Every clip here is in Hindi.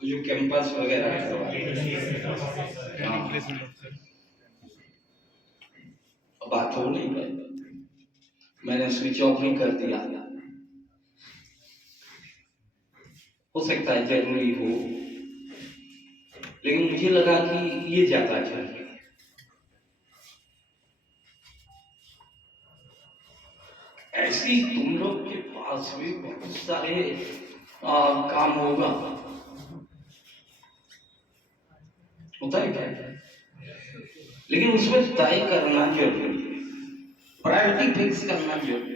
जो कैंपस वगैरह करवाते हैं, बात हो नहीं पाई, मैंने स्विच ऑफ भी कर दिया। हो सकता है जरूरी हो, लेकिन मुझे लगा कि ये ज्यादा जरूरी है। ऐसी तुम लोग के पास भी बहुत सारे काम होगा, होता है क्या, लेकिन उसमें तय करना जरूरी है, प्रायोरिटी फिक्स करना जरूरी है।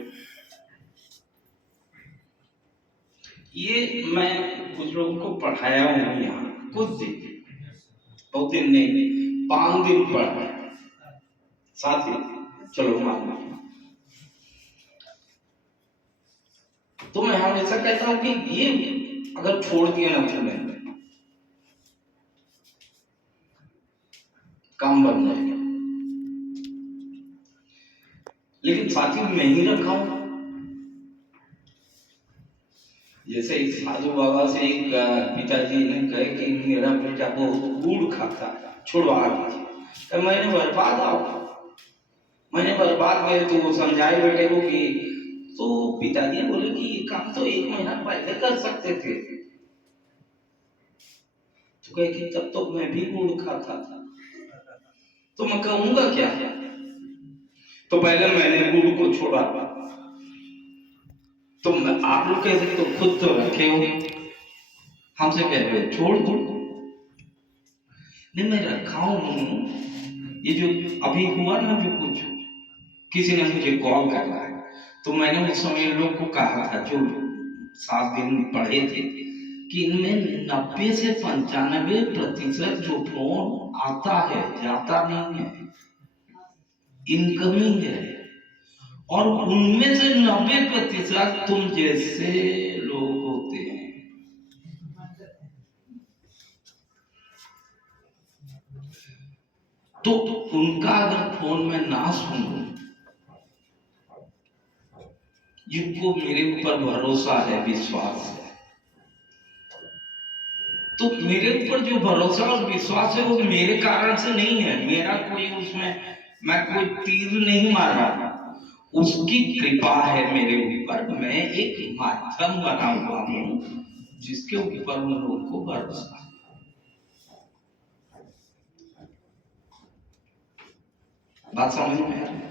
ये मैं कुछ लोगों को पढ़ाया हूँ यहाँ कुछ दिन, बहुत दिन नहीं, 5 दिन पढ़ा, 7 दिन, चलो मान लो। तो मैं हमेशा कहता हूँ कि ये अगर छोड़ दिया ना तुमने, काम बन जाएगा। लेकिन साथी मैं ही रखा हूं, जैसे एक साधु बाबा से एक पिताजी ने कहे कि मेरा बेटा बहुत गुड़ खाता है, छुड़वा दीजिए। तो मैंने बर्बाद आओ, मैंने बर्बाद गए तो समझाए बेटे को कि, तो पिताजी बोले कि ये काम तो 1 महीना पहले कर सकते थे। तो कहे कि तब तो मैं भी गुड़ खाता था, तो मैं कहूंगा क्या, तो पहले मैंने गुड़ को छोड़ा। तो आप लोग कैसे, तो खुद तो रखे हो, हमसे कह रहे हो छोड़ दो। नहीं, मैं रखा हूं। ये जो अभी हुआ ना, जो कुछ किसी ने मुझे कॉल करा है, तो मैंने उस समय लोग को कहा था जो 7 दिन पढ़े थे कि इनमें 90 से 95% जो फोन आता है जाता नहीं है, इनकमिंग है, और उनमें से 90% तुम जैसे लोग होते हैं। तो उनका अगर फोन में ना सुनूं, जिनको मेरे ऊपर भरोसा है, विश्वास है, तो मेरे ऊपर जो भरोसा और विश्वास है वो मेरे कारण से नहीं है, मेरा कोई उसमें मैं कोई तीर नहीं मार रहा, उसकी कृपा है मेरे ऊपर। मैं एक माध्यम बना हुआ हूं जिसके ऊपर उन लोगों को भरोसा है। बात समझ में आ रही है?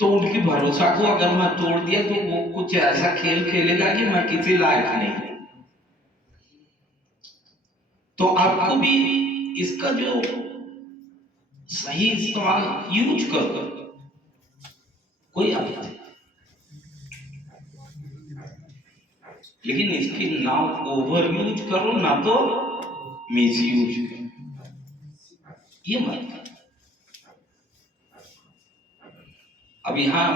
तो उनकी भरोसा को अगर मैं तोड़ दिया तो वो कुछ ऐसा खेल खेलेगा कि मैं किसी लायक नहीं। तो आपको भी इसका जो सही इस्तेमाल यूज करो, कोई आपत्ति, लेकिन इसकी ना ओवर यूज करो ना तो मिस यूज करो, ये मत करो। अब यहाँ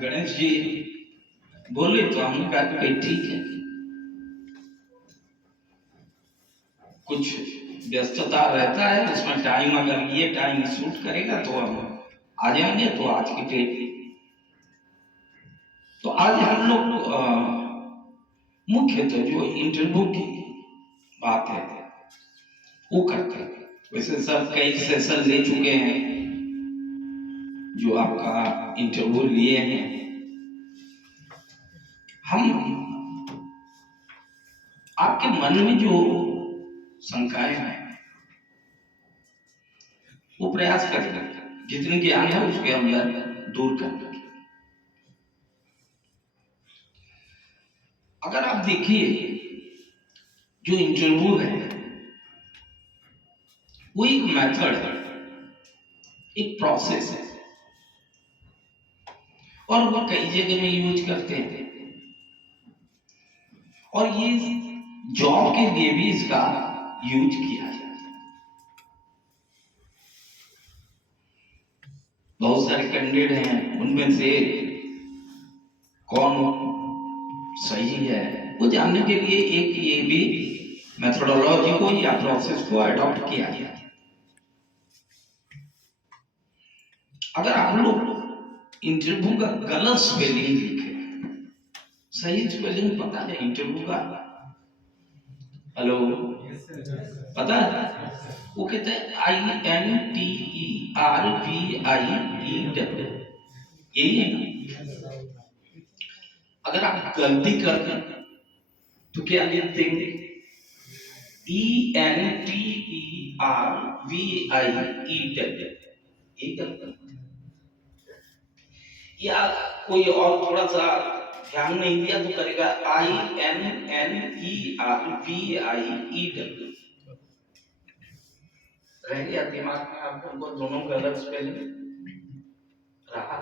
गणेश जी बोले तो हमने कहा कि ठीक है, कुछ व्यस्तता रहता है उसमें, टाइम अगर ये टाइम सूट करेगा तो हम आ जाएंगे। तो आज की डेट, तो आज हम लोग मुख्य तो जो इंटरव्यू की बात है वो करते हैं। वैसे सब कई सेशन ले चुके हैं जो आपका इंटरव्यू लिए हैं। हम आपके मन में जो शंकाएं हैं वो प्रयास करेंगे जितनी ज्ञान है उसके अंदर दूर करने की। अगर आप देखिए जो इंटरव्यू है वो एक मेथड है, एक प्रोसेस है, और वो कई जगह में यूज करते हैं, और ये जॉब के लिए भी इसका यूज किया जाता है। बहुत सारे कैंडिडेट हैं, उनमें से कौन सही है वो जानने के लिए एक ये भी मेथोडोलॉजी को या प्रोसेस को अडॉप्ट किया गया। अगर आप लोग इंटरव्यू का गलत स्पेलिंग लिखे, सही स्पेलिंग पता है इंटरव्यू का, हेलो, पता है? वो कहते हैं INTERVIE, यही है ना? अगर आप गलती कर दें तो क्या लिखते हैं? ENTERVIE, यही करते हैं। या कोई और थोड़ा सा ध्यान नहीं दिया तो करेगा INNERVIE, रह गया दिमाग में आप लोगों को दोनों गलत स्पेलिंग रहा।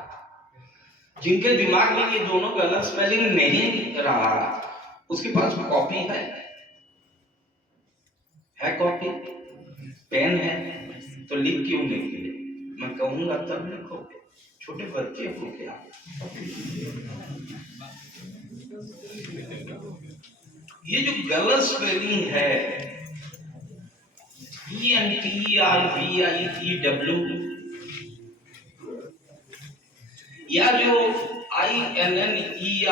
जिनके दिमाग में ये दोनों गलत स्पेलिंग नहीं रहा उसके पास कॉपी है कॉपी, पेन है, तो लिख क्यों नहीं ले? मैं कहूंगा तब लिखोगे, छोटे बच्चे हो क्या? ये जो गलत स्पेलिंग है ENTERVIEW या जो INNERVIEW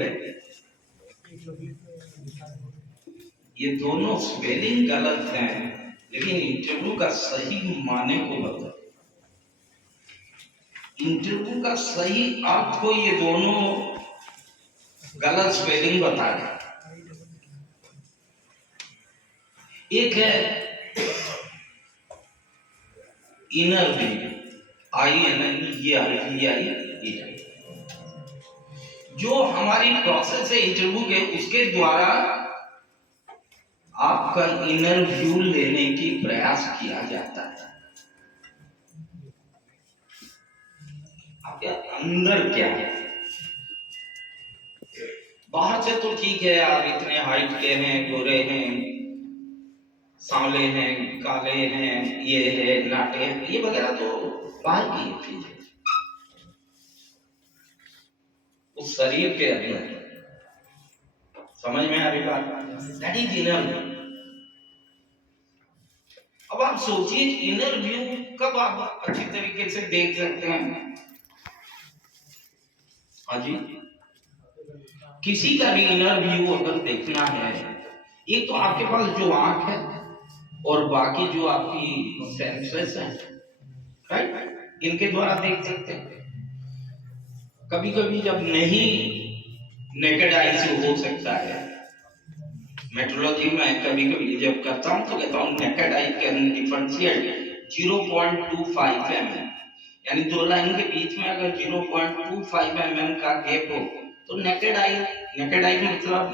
है, ये दोनों स्पेलिंग गलत हैं, लेकिन इंटरव्यू का सही माने को बता, इंटरव्यू का सही अर्थ को ये दोनों गलत स्पेलिंग बता रहे। एक है इनर व्यू, INNERVIE, जो हमारी प्रोसेस है इंटरव्यू के, उसके द्वारा आपका इनर व्यू लेने की प्रयास किया जाता है। आपके अंदर क्या है? बाहर से तो ठीक है, आप इतने हाइट के हैं, गोरे हैं, सांवले हैं, काले हैं, ये है, नाटे हैं, ये वगैरह तो बाहर की चीज है। उस शरीर के अंदर, समझ में आ रही बात? That is inner. अब आप सोचिए इनर व्यू कब आप अच्छी तरीके से देख सकते हैं? हाँ जी, किसी का भी इनर व्यू अगर देखना है, एक तो आपके पास जो आंख है और बाकी जो आपकी सेंसेस है, राइट, इनके द्वारा देख सकते हैं। कभी कभी जब नहीं नेकेड आई से हो सकता है, मेट्रोलॉजी में कभी कभी जब करता हूं तो कहता हूं naked I can differentiate 0.25 mm, यानी दो लाइन के बीच में अगर 0.25 mm का गैप हो तो नेकेड आई, नेकेड आई मतलब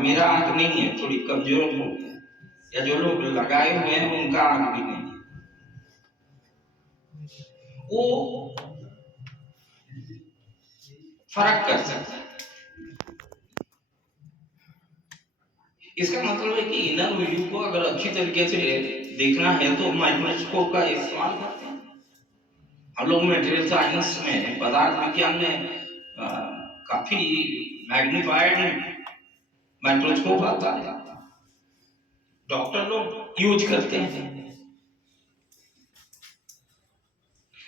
मेरा आंख नहीं है, थोड़ी कमजोर हो गया, या जो लोग लगाए हुए हैं उनका आंख भी नहीं है, वो फर्क कर सकता है। इसका मतलब है कि इनर व्यू को अगर अच्छी तरीके से देखना है तो माइक्रोस्कोप का इस्तेमाल करते हैं हम लोग। मटेरियल साइंस में, पदार्थ विज्ञान में काफी मैग्नीफाइड माइक्रोस्कोप आता है, डॉक्टर लोग यूज करते हैं।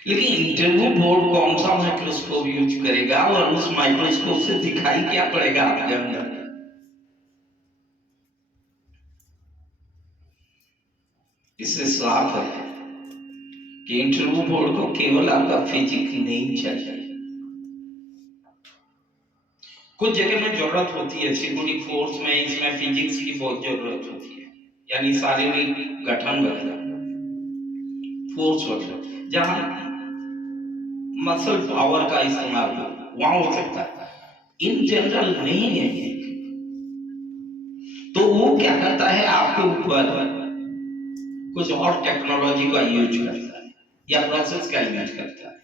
लेकिन इंटरव्यू बोर्ड कौन सा माइक्रोस्कोप यूज करेगा और उस माइक्रोस्कोप से दिखाई क्या पड़ेगा आपके अंदर? इससे साफ है कि इंटरव्यू बोर्ड को केवल आपका फिजिक्स नहीं चाहिए, कुछ जगह में जरूरत होती है, सिक्योरिटी फोर्स में इसमें फिजिक्स की बहुत जरूरत होती है, यानी शारीरिक गठन वगैरह, फोर्स वगैरह, जहां मसल पावर का इस्तेमाल हो वहां हो सकता है, इन जनरल नहीं है। तो वो क्या करता है, आपके ऊपर कुछ और टेक्नोलॉजी का यूज करता है या प्रोसेस का यूज करता है।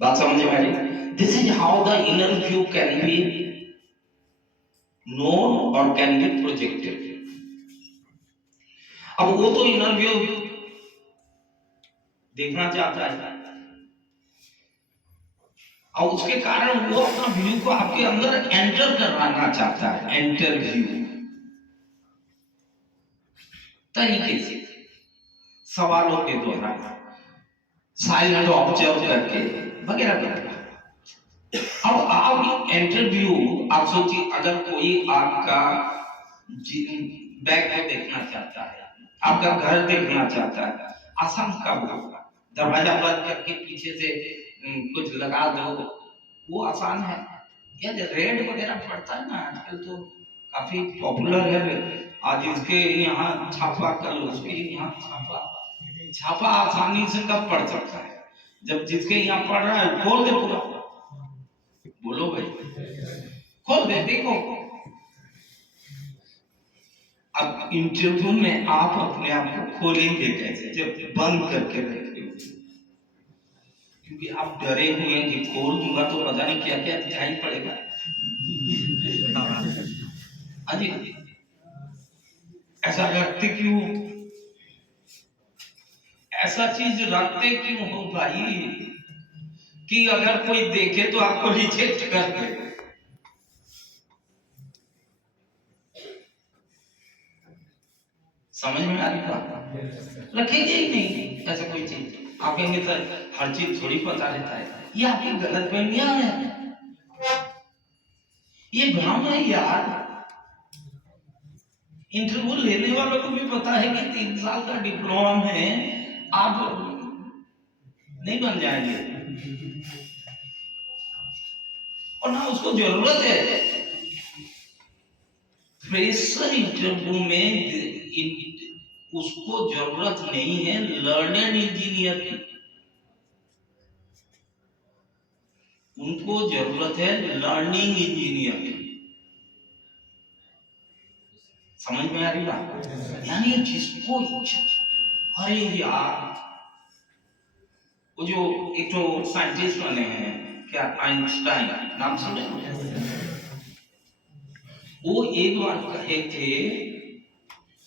बात समझ में आ रही? This is how the inner view can be known or can be projected। अब वो तो इनर व्यू देखना चाहता है और उसके कारण वो अपना व्यू को आपके अंदर एंटर करवाना चाहता है, एंटर व्यू तरीके से, सवालों के द्वारा, साइलेंट ऑब्जर्व करके, वगैरह वगैरह। अब आप इंटरव्यू, आप सोचिए अगर कोई आपका बैग को देखना चाहता है, आपका घर देखना चाहता है, आसान कब होगा? दरवाजा बंद करके पीछे से कुछ लगा दो, वो आसान है। या जो रेड वगैरह पड़ता है ना आजकल, तो काफी पॉपुलर है। आज इसके यहाँ छापा, कल उसके यहाँ छापा। छापा आसानी से कब पड़ सकता है? जब जिसके यहाँ पड़ रहा है खोल दे पूरा। बोलो भाई, खोल दे, देखो। अब इंटरव्यू में आप अपने आप को खोलेंगे कैसे जब बंद करके रखे हो? क्योंकि आप डरे हुए हैं कि खोल दूंगा तो पता नहीं क्या क्या दिखाई पड़ेगा। अजी, ऐसा रखते क्यों? ऐसा चीज रखते क्यों हो भाई कि अगर कोई देखे तो आपको रिजेक्ट कर दे? समझ में आ रही बात? रखेंगे ही नहीं ऐसा कोई चीज। आप कहेंगे सर हर चीज थोड़ी पता रहता है, ये आपकी गलतफहमियां हैं, ये भ्रम है यार। इंटरव्यू लेने वालों को भी पता है कि 3 साल का डिप्लोमा में आप नहीं बन जाएंगे, और ना उसको जरूरत है। फ्रेशर इंटरव्यू में उसको जरूरत नहीं है लर्नर इंजीनियर की, उनको जरूरत है लर्निंग इंजीनियर की। समझ में आ रही बात? यानी जिसको इच्छा, अरे यार वो जो एक तो साइंटिस्ट बने हैं, क्या आइंस्टाइन, नाम सुने? वो एक बार कहे थे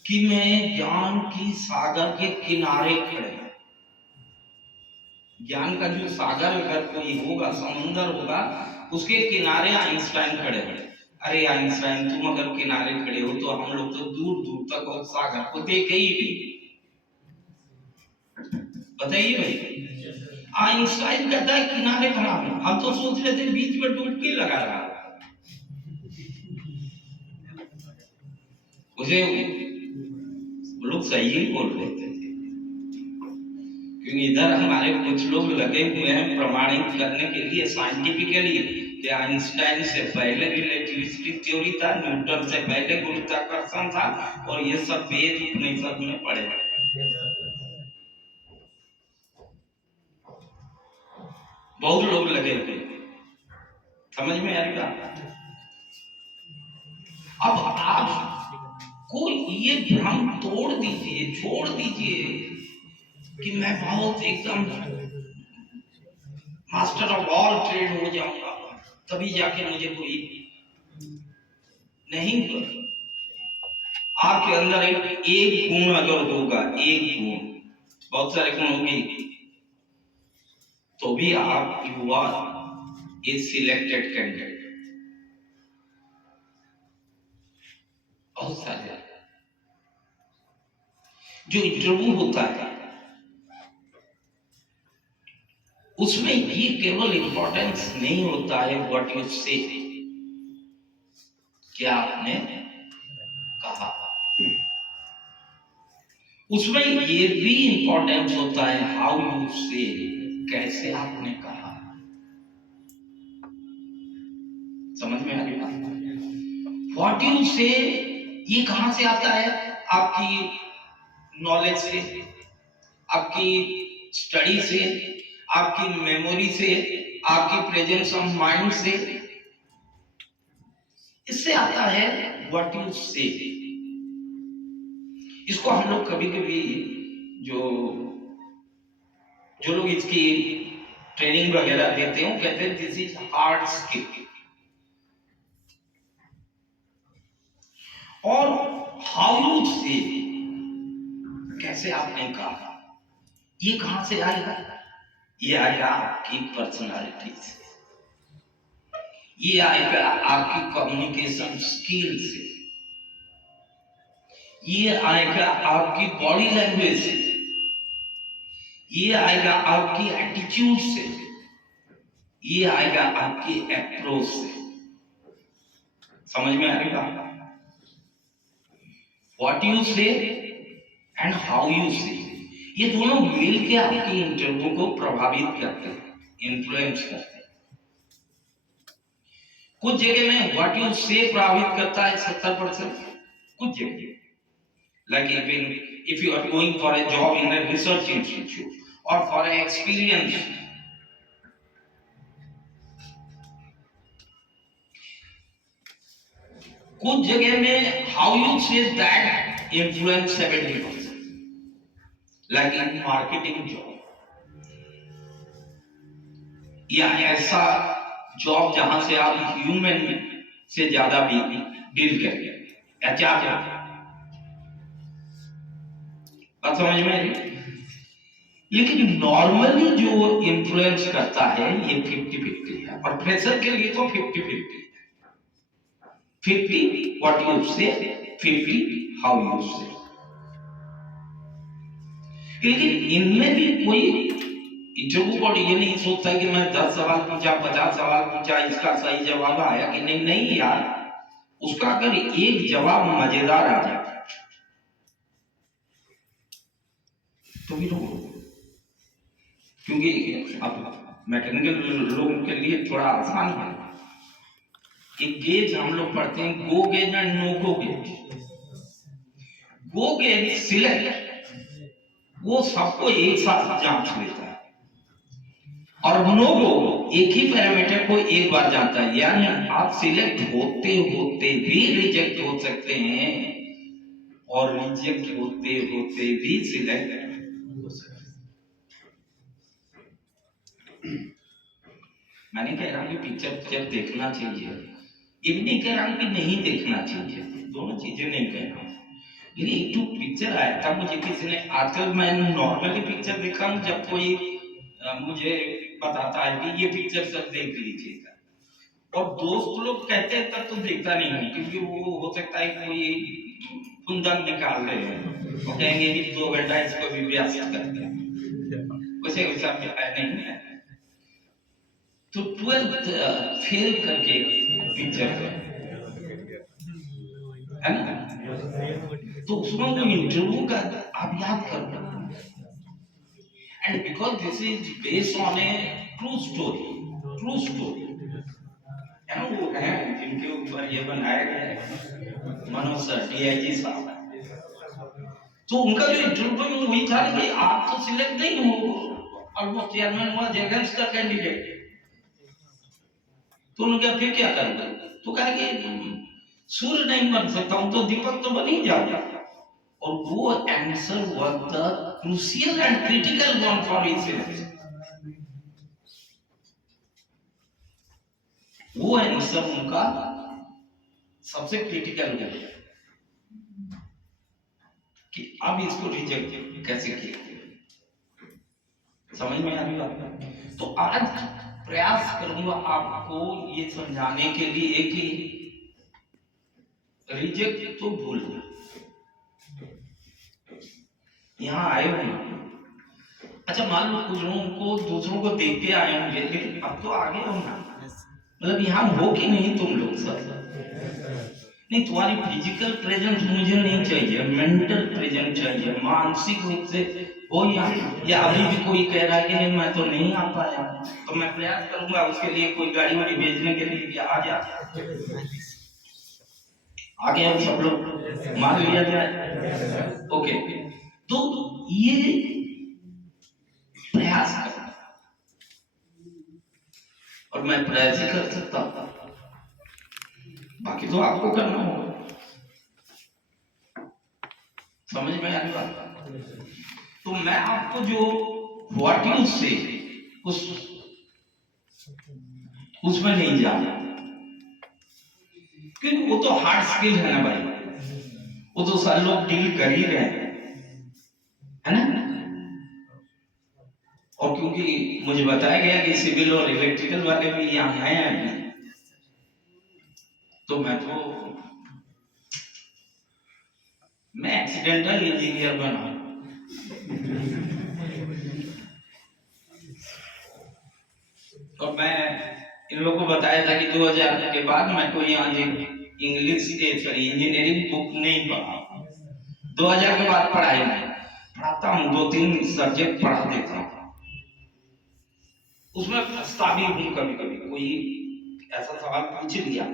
कि मैं ज्ञान की सागर के किनारे खड़े, ज्ञान का जो सागर अगर कोई होगा, समुंदर होगा, उसके किनारे आइंस्टाइन खड़े हैं। अरे आइंस्टाइन, तुम अगर किनारे खड़े हो तो हम लोग तो दूर दूर तक और सागर को देखे ही नहीं। बताइए भाई, आइंस्टाइन कहता है किनारे खड़ा हूं, हम तो सोच रहे थे बीच में डुबकी लगा रहा। उसे लोग सही ही बोल रहे थे, क्योंकि इधर हमारे कुछ लोग लगे हुए हैं प्रमाणित करने के लिए साइंटिफिकली कि आइंस्टाइन से पहले रिलेटिविटी थ्योरी था, न्यूटन से पहले गुरुत्वाकर्षण था, और ये सब वेद उपनिषद में पढ़े। बहुत लोग लगे हुए, समझ में आ रही बात? अब आप को ये भ्रम तोड़ दीजिए, छोड़ दीजिए कि मैं बहुत एकदम मास्टर ऑफ ऑल ट्रेड हो जाऊंगा तभी जाके मुझे कोई नहीं। आपके अंदर एक गुण अगर होगा, एक गुण, बहुत सारे गुण होंगे, तो भी आप you are a selected candidate. बहुत सारे जो इंटरव्यू होता है उसमें ये केवल इंपॉर्टेंस नहीं होता है व्हाट यू से, क्या आपने कहा, उसमें ये भी इंपॉर्टेंस होता है हाउ यू से, कैसे आपने कहा। समझ में आ रही बात? व्हाट यू से ये कहां से आता है? आपकी नॉलेज से, आपकी स्टडी से, आपकी मेमोरी से, आपकी प्रेजेंस ऑफ माइंड से, इससे आता है व्हाट यू से। इसको हम लोग कभी कभी जो जो लोग इसकी ट्रेनिंग वगैरह देते हैं कहते हैं दिस इज हार्ड स्किल। और हाउ यू से, कैसे आपने कहा, ये कहां से आएगा? ये आएगा आपकी पर्सनालिटी से, ये आएगा आपकी कम्युनिकेशन स्किल से, ये आएगा आपकी बॉडी लैंग्वेज से, ये आएगा आपकी एटीट्यूड से। ये आएगा आपकी अप्रोच से। समझ में आएगा? व्हाट यू से एंड हाउ यू से, ये दोनों मिलके आपके इंटरव्यू को प्रभावित करते हैं, इन्फ्लुएंस करते हैं। कुछ जगह में व्हाट यू से प्रभावित करता है 70%, कुछ जगह like if you are going for a job in a research institute or for an experience, कुछ जगह में how you say that influence 70%, like in marketing job या ऐसा जॉब जहां से आप ह्यूमन से ज्यादा भी डील करेंगे, एचआर बात समझ में आई? लेकिन नॉर्मली जो इन्फ्लुएंस करता है ये 50-50 है, और फ्रेशर के लिए तो 50-50, 50 व्हाट यू से, 50 हाउ यू से। लेकिन इनमें भी कोई इंटरव्यू बोर्ड ये नहीं सोचता कि मैं 10 सवाल पूछा, 50 सवाल पूछा, इसका सही जवाब आया कि नहीं। नहीं यार, उसका अगर एक जवाब मजेदार आ जाए तो भी रोको, क्योंकि अब मैकेनिकल लोगों के लिए थोड़ा आसान है। एक गेज हम लोग पढ़ते हैं, go gauge and no go gauge. Go gauge select, वो सबको एक साथ जांच लेता है, और नो गो एक ही पैरामीटर को एक बार जांचता है। यानी आप सिलेक्ट होते होते भी रिजेक्ट हो सकते हैं, और रिजेक्ट होते होते भी सिलेक्ट हो सकते हैं। मैं नहीं कह रहा कि पिक्चर देखना चाहिए, ये भी नहीं कह रहा कि नहीं देखना चाहिए, दोनों चीजें नहीं कह रहा हूं। लेकिन एक तो पिक्चर आया था, मुझे किसी ने, आजकल मैं नॉर्मली पिक्चर देखता हूँ जब कोई मुझे बताता है कि ये पिक्चर सब देख लीजिएगा, और दोस्त लोग कहते हैं तब तो देखता नहीं हूँ, क्योंकि वो हो सकता है कोई कुंदन निकाल रहे हैं और कहेंगे कि 2 घंटा इसको भी व्यस्त करते हैं, वैसे वैसा नहीं है। तो 12th फेल करके पिक्चर है ना, तो उसमें वो इंटरव्यू का आप याद कर लो, and because this is based on a true story है ना, वो है जिनके ऊपर ये बनाया गया है, मनोज सर, डीआईजी साहब। तो उनका जो इंटरव्यू में वही था कि आप तो सिलेक्ट नहीं हो, ऑलमोस्ट चेयरमैन हुआ अगेंस्ट द कैंडिडेट, तो उन्होंने कहा फिर क्या करोगे? तो कहा कि सूर्य नहीं बन सकता हूं तो दीपक तो बन ही जाऊंगा। और वो answer was the crucial and critical one for his selection. वो आंसर उनका सबसे क्रिटिकल है कि अब इसको रिजेक्ट कैसे किया। समझ में आ रही बात? तो आज प्रयास करूंगा आपको ये समझाने के लिए कि रिजेक्ट तो भूल गया, यहाँ आए हो ना, अच्छा मान लो कुछ लोगों को दूसरों को देख के आए होंगे, लेकिन अब तो आगे हो ना, मतलब यहाँ हो कि नहीं तुम लोग सब? नहीं, तुम्हारी फिजिकल प्रेजेंस मुझे नहीं चाहिए, मेंटल प्रेजेंस चाहिए, मानसिक रूप से हो। या अभी भी कोई कह रहा है कि नहीं मैं तो नहीं आ पाया, तो मैं प्रयास करूंगा उसके लिए कोई गाड़ी वाड़ी भेजने के लिए, आ जा आगे हम सब लोग मान लिया जाए। ओके, तो ये प्रयास करना, और मैं प्रयास ही कर सकता हूं, बाकी तो आपको करना होगा। समझ में आने वाला? तो मैं आपको जो व्हाट यू से उसमें नहीं जाना, क्योंकि वो तो हार्ड स्किल है ना भाई, वो तो सारे लोग डील कर ही रहे हैं, है ना। और क्योंकि मुझे बताया गया कि सिविल और इलेक्ट्रिकल वाले भी यहाँ आए हैं, तो मैं एक्सीडेंटल इंजीनियर बना। और मैं इन लोगों को बताया था कि 2000 के बाद मैं कोई यहाँ इंग्लिश सॉरी इंजीनियरिंग बुक नहीं पढ़ा। 2000 के बाद पढ़ाई नहीं पढ़ाता हूँ, 2-3 सब्जेक्ट पढ़ा देता हूँ, उसमें फंसता भी हूँ कभी कभी। कोई ऐसा सवाल पूछ लिया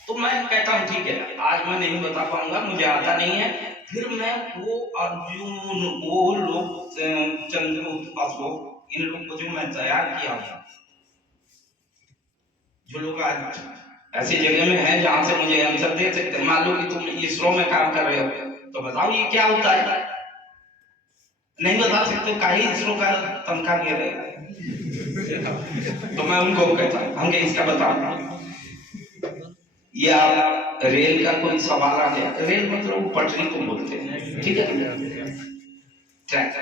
तो मैं कहता हूँ ठीक है आज मैं नहीं बता पाऊंगा, मुझे आता नहीं है। फिर मैं वो अर्जुन, वो लोग, चंद्रगुप्त, अशोक, इन लोग को जो मैं तैयार किया हूँ, जो लोग आज ऐसी जगह में है जहां से मुझे आंसर दे सकते। मान लो कि तुम इसरो में काम कर रहे हो तो बताओ ये क्या होता है, नहीं बता सकते तो काहे इसरो का तनख्वाह ले रहे तो मैं उनको कहता हूँ हमके इसका बताओ। या रेल का कोई सवाल आ गया, रेल मतलब पटरी को बोलते हैं, ठीक है, ट्रैक,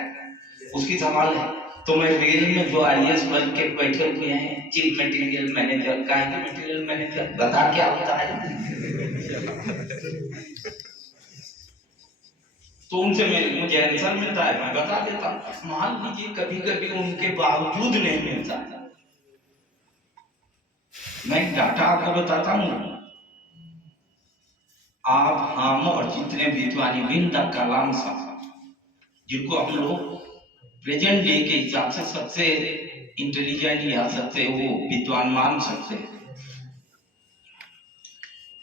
उसकी सवाल है तो मैं रेल में जो आईएएस बन के बैठे हुए हैं, चीफ मटेरियल मैनेजर, काहे मटेरियल मैनेजर बता क्या होता है तो उनसे मुझे आंसर मिलता है, मैं बता देता हूँ। मान लीजिए कभी कभी उनके बावजूद नहीं मिलता, मैं डाटा आपको बताता हूँ। आप, हम और जितने विद्वानी बिंदा कलाम साहब, जिनको हम लोग प्रेजेंट डे के हिसाब से सबसे इंटेलिजेंट या सबसे वो विद्वान मान सकते हैं,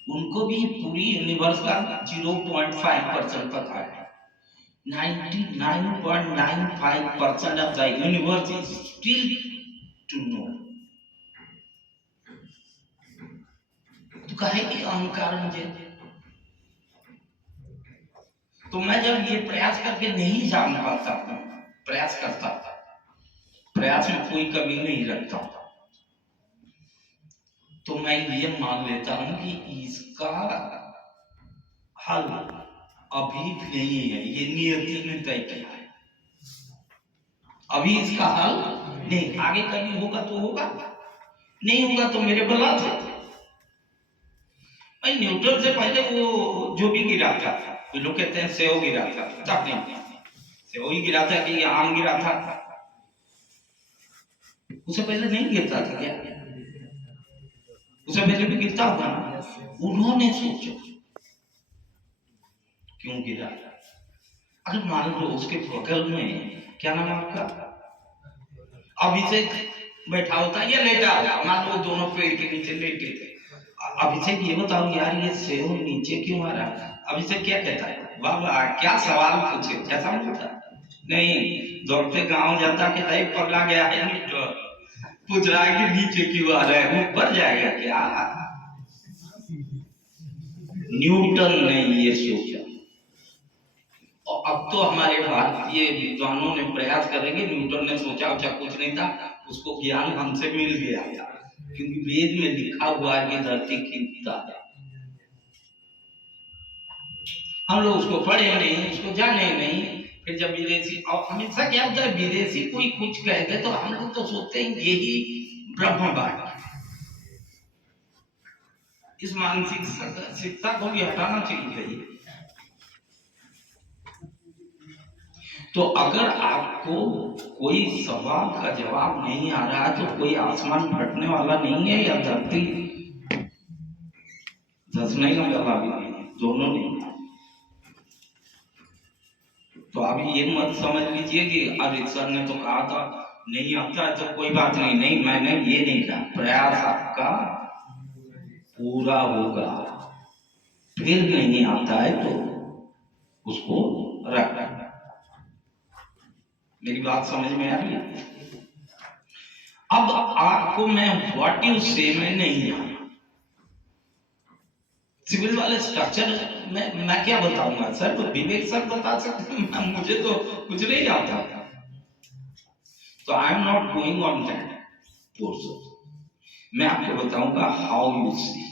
उनको भी पूरी यूनिवर्स का 0.5% पता है। 99.95% of the universe is still to know। तो कहे कि अहंकार मुझे, तो मैं जब ये प्रयास करके नहीं जान पाता हूँ, प्रयास करता था, प्रयास में कोई कमी नहीं रखता, तो मैं ये मान लेता हूँ कि इसका हल अभी नहीं है, ये नियति ने तय किया है, अभी इसका हल नहीं, आगे कभी होगा तो होगा, नहीं होगा तो मेरे बला था। भाई न्यूटन से पहले वो जो भी गिरा था, लोग कहते हैं सेव गिरा था, तब नहीं, सेव ही गिरा था कि आम गिरा था, उसे पहले नहीं गिरता था क्या? उसे पहले भी गिरता होगा ना। उन्होंने सोचा क्यों गिरा। अगर मान लो उसके बगल में, क्या नाम आपका, अभिषेक बैठा होता या लेटा होता, मान लो दोनों पेड़ के नीचे लेटे थे, अभिषेक ये बताओ यार ये सेव नीचे क्यों आ रहा? अभिषेक क्या कहता है, वाह वाह क्या सवाल पूछे, कैसा बोलता? नहीं, दौड़ते गांव जाता कि नहीं पगला गया है न्यूटन, पूछ रहा है कि नीचे क्यों आ रहा है, ऊपर जाएगा क्या? न्यूटन ने ये सोचा, और अब तो हमारे भारतीय विद्वानों ने प्रयास करेंगे, न्यूटन ने सोचा उचा कुछ नहीं था, उसको ज्ञान हमसे मिल गया था, क्योंकि वेद में लिखा हुआ है कि धरती खिंचता है, हम लोग उसको पढ़े नहीं, उसको जाने नहीं। फिर जब विदेशी, और हमेशा क्या होता है, विदेशी कोई कुछ कह दे तो हम लोग तो सोचते हैं यही ब्रह्मवाद। इस मानसिकता को भी हटाना चाहिए। तो अगर आपको कोई सवाल का जवाब नहीं आ रहा है तो कोई आसमान फटने वाला नहीं है या धरती धंसने वाला भी नहीं है, दोनों नहीं। तो आप ये मत समझ लीजिए कि अरे सर ने तो कहा था नहीं आता है तो कोई बात नहीं, नहीं मैंने ये नहीं कहा, प्रयास आपका पूरा होगा, फिर नहीं आता है तो उसको रख। मेरी बात समझ में आ रही है? अब आपको मैं व्हाट यू से में नहीं जाना, सिविल वाले स्ट्रक्चर में मैं क्या बताऊंगा सर, तो विवेक सर बता सकते हैं, मुझे तो कुछ नहीं आता। तो I am not going on that portion, मैं आपको बताऊंगा हाउ यू सी,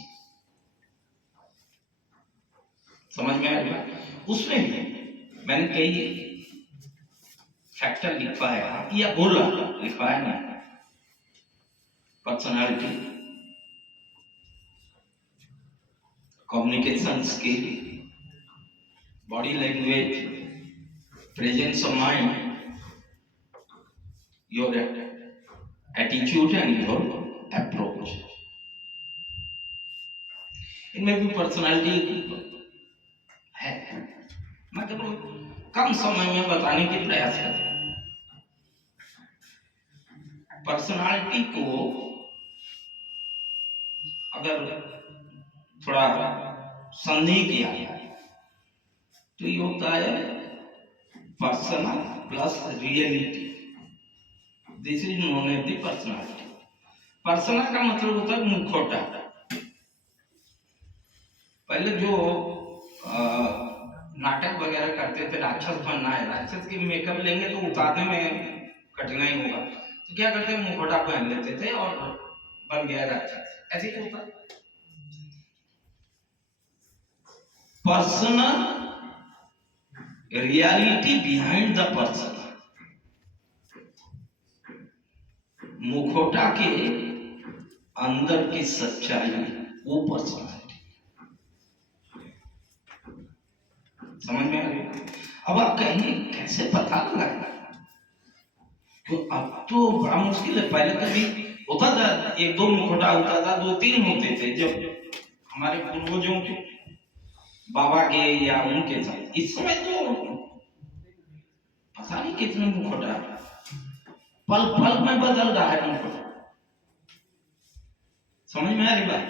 समझ में आ गया? उसमें भी मैंने कई फैक्टर लिखवाया या बोला, लिखवाया नहीं, personality, communication skill, body language, presence of mind, your attitude and your approach. इनमें भी पर्सनालिटी है। मैं केवल कम समय में बताने की प्रयास करता हूं। पर्सनालिटी को अगर थोड़ा संदेह किया तो ये होता है personal plus reality. This is known as the personality. Personal का मतलब होता है मुखौटा। पहले जो नाटक वगैरह करते थे, राक्षस बनना है, राक्षस की मेकअप लेंगे तो उतारने में कठिनाई होगा, तो क्या करते हैं, मुखौटा पहन लेते थे और बन गया राक्षस। ऐसे ही होता। Personal reality behind the person. मुखौटा के अंदर की सच्चाई, वो पर्सनालिटी। समझ में आ रही? अब आप कहेंगे कैसे पता लगा? तो अब तो बड़ा मुश्किल है। पहले कभी होता था, एक दो मुखौटा होता था, दो तीन होते थे जब हमारे पूर्वजों के, बाबा के या उनके साथ। इस समय तो पता नहीं कितने मुखौटा, पल पल में बदल रहा है मुखौटा। समझ में आ रही बात?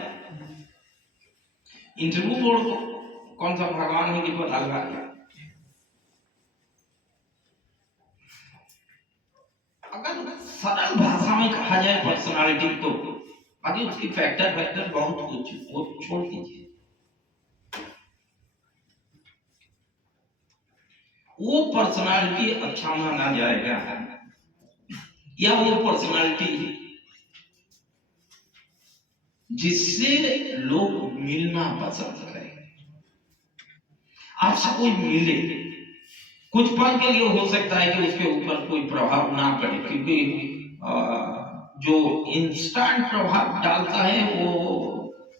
इंटरव्यू बोर्ड को कौन सा भगवान है कि पता लगा? अगर सरल भाषा में कहा जाए पर्सनालिटी तो, बाकी उसकी फैक्टर फैक्टर बहुत कुछ, वो छोड़ दीजिए। वो पर्सनालिटी अच्छा माना जाएगा या वो पर्सनालिटी जिससे लोग मिलना पसंद करें? आपसे कोई मिले, कुछ पल के लिए हो सकता है कि उसके ऊपर कोई प्रभाव ना पड़े, क्योंकि जो इंस्टेंट प्रभाव डालता है वो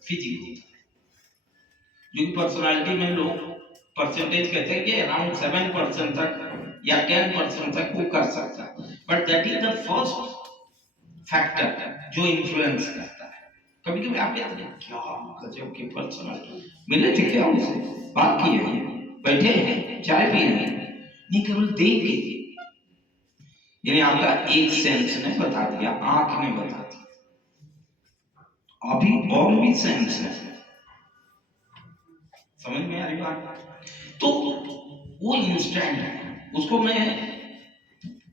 फिजिकल होता है। जो पर्सनालिटी में लोग परसेंटेज कहते हैं कि अराउंड 7% तक या 10% तक वो कर सकता है, but that is the first factor जो इन्फ्लुएंस करता है। कभी कभी आप कहते हैं क्या गजब के पर्सनालिटी, मिले थे क्या उनसे, बात की है, बैठे हैं, चाय पिए हैं, नहीं केवल देख के, यानी आपका एक सेंस ने बता दिया, आंख ने बता दिया, अभी और भी सेंस है। समझ में आ रही बात? तो वो इंस्टेंट है, उसको मैं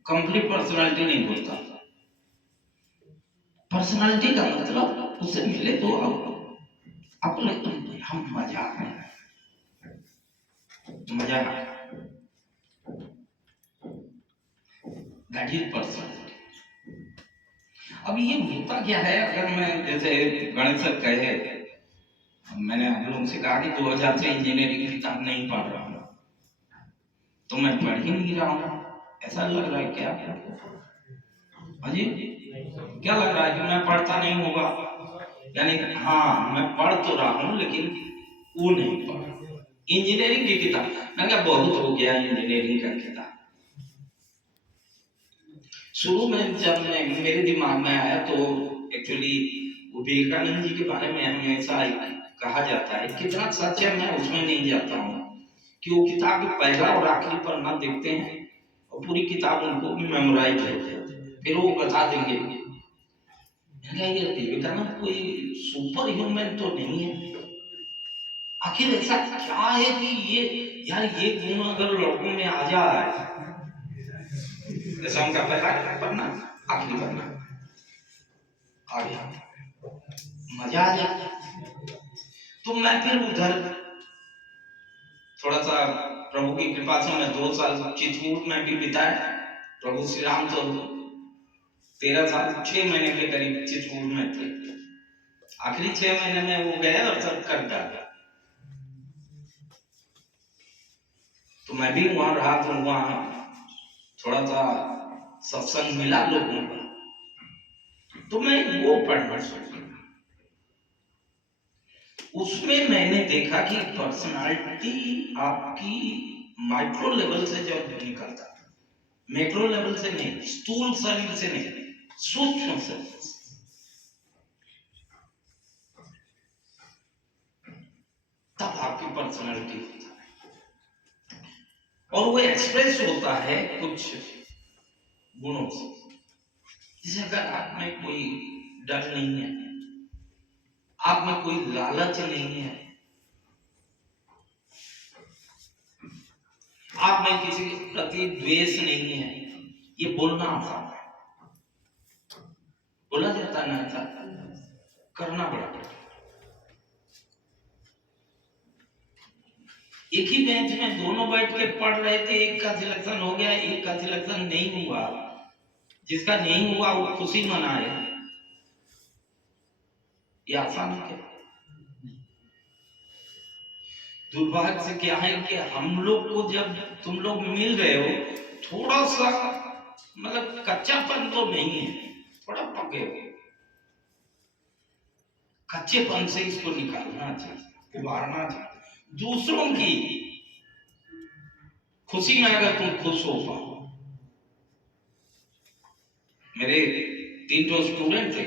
कंप्लीट पर्सनालिटी नहीं बोलता। पर्सनालिटी का मतलब उससे मिले तो आपको लगता है हम मजाक में, मजाक, दैट इज पर्सनालिटी। अब ये होता क्या है, अगर मैं जैसे गणेश सर कहे, मैंने आप लोगों से कहा कि 2000 से इंजीनियरिंग किताब नहीं पढ़ रहा हूँ, तो मैं पढ़ ही नहीं रहा हूँ, ऐसा लग रहा है क्या? हाँ जी, क्या लग रहा है कि मैं पढ़ता नहीं होगा? यानी हाँ, मैं पढ़ तो रहा हूँ लेकिन वो नहीं पढ़। इंजीनियरिंग की किताब, मैंने कहा बहुत हो गया इंजीनियरिंग का किताब। शुरू में जब मेरे दिमाग में आया तो एक्चुअली विवेकानंद जी के बारे में हमेशा कहा जाता है, कितना सच है मैं उसमें नहीं जाता हूँ, कि वो किताब पहला और आखिरी पन्ना देखते हैं और पूरी किताब उनको भी मेमोराइज होती है, फिर वो बता देंगे। ये विवेकानंद कोई सुपर ह्यूमन तो नहीं है, आखिर ऐसा क्या है कि ये यार ये गुण अगर लड़कों में आ जाए, जैसा उनका पहला पन्ना आखिरी पन्ना आ गया, मजा आ जाता। तो मैं फिर उधर थोड़ा सा प्रभु की कृपा से मैं 2 साल चित्रकूट में भी बिताया। प्रभु श्री राम तो 13 साल 6 महीने के करीब चित्रकूट में थे, आखिरी 6 महीने में वो गए और सब कर डाला। तो मैं भी वहां रहा, तो वहां थोड़ा सा सत्संग मिला लोगों को, तो मैं वो पढ़ना शुरू, उसमें मैंने देखा कि पर्सनालिटी आपकी माइक्रो लेवल से जब निकलता है, मैक्रो लेवल से नहीं, स्थूल शरीर से नहीं, सूक्ष्म शरीर से। तब आपकी पर्सनालिटी होता है और वो एक्सप्रेस होता है कुछ गुणों से। जैसे अगर आप में कोई डर नहीं है, आप में कोई लालच नहीं है, आप में किसी के प्रति द्वेष नहीं है, ये बोलना आसान है, बोला जाता ना था, करना बड़ा कठिन। एक ही बेंच में दोनों बैठ के पढ़ रहे थे, एक का सिलेक्शन हो गया, एक का सिलेक्शन नहीं हुआ, जिसका नहीं हुआ वो खुशी मनाए, ये आसान है क्या? दुर्भाग्य से क्या है कि हम लोग को जब तुम लोग मिल रहे हो, थोड़ा सा मतलब कच्चापन तो नहीं है, थोड़ा पके हो, कच्चेपन से इसको निकालना चाहिए, उभारना चाहिए। दूसरों की खुशी में अगर तुम खुश हो पाओ, मेरे 3 तो स्टूडेंट थे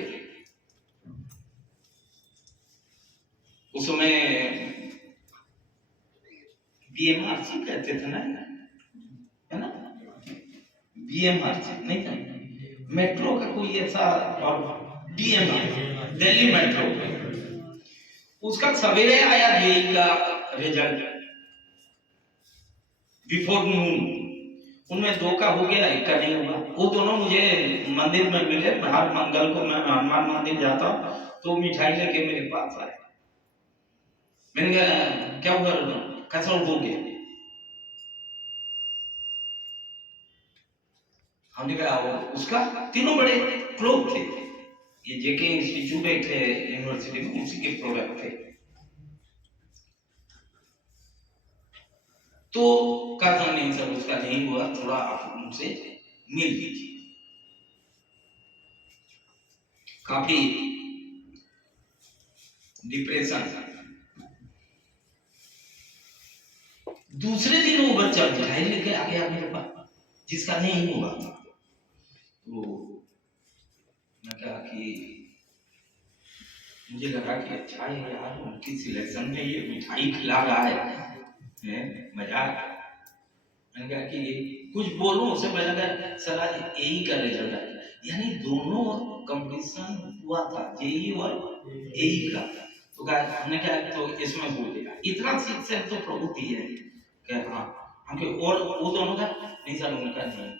उस समय, बीएमआरसी कहते थे ना, है ना, बीएमआरसी नहीं था, मेट्रो का कोई ऐसा, और डीएमआर दिल्ली मेट्रो, उसका सवेरे आया जेई का रिजल्ट बिफोर नून, उनमें 2 का हो गया, 1 का नहीं हुआ। वो दोनों मुझे मंदिर में मिले, हर मंगल को मैं हनुमान मंदिर जाता हूँ, तो मिठाई लेके मेरे पास आए। मैंने कहा क्या हुआ, कैसा हो गया? हमने कहा उसका, तीनों बड़े क्लोज थे, ये जेके इंस्टीट्यूट थे यूनिवर्सिटी में, उसी के प्रोडक्ट थे। तो कहा नहीं सर उसका नहीं हुआ, थोड़ा आप उनसे मिल लीजिए। काफी डिप्रेशन। दूसरे दिन वो बच्चा मिठाई लेके आ गया मेरे पास, जिसका नहीं हुआ। तो मैं कहा कि मुझे लगा कि अच्छा है यार, उनकी सिलेक्शन में ये मिठाई खिला रहा है मजाक। मैंने कहा कि कुछ बोलूं उसे, मैंने कहा सर आज यही का रिजल्ट है, यानी दोनों कंपटीशन हुआ था, जेई और एई का। तो कहा, हमने कहा तो इसमें हो गया, इतना सीख से तो प्रभु दिए है कि हाँ हमके, और वो दोनों का नहीं सर, उनका नहीं,